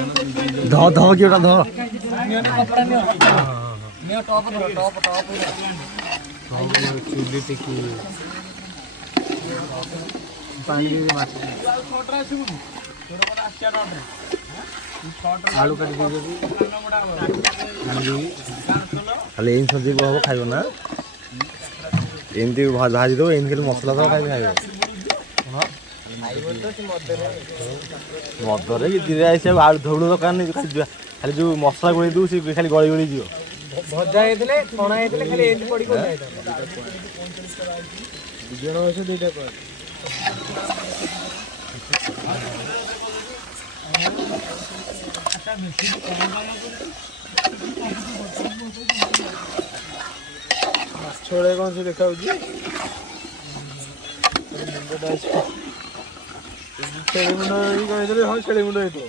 ध ध कि ध चुली टिकी पानी आलू काट खाली एम सब्जी हम खाइब ना एमती भाजी दो एम खाली मसला तो खाइ खाइब मदरे कि आलू धौड़ दरकार नहीं खाली जो मसला गोल दू सी खाली गली गली जीव भजा होते छणा होते खाली एम पड़ी जन दुईटा छोड़े कौन से देखा छेड़ी मुंड हाँ छेड़ी मुंड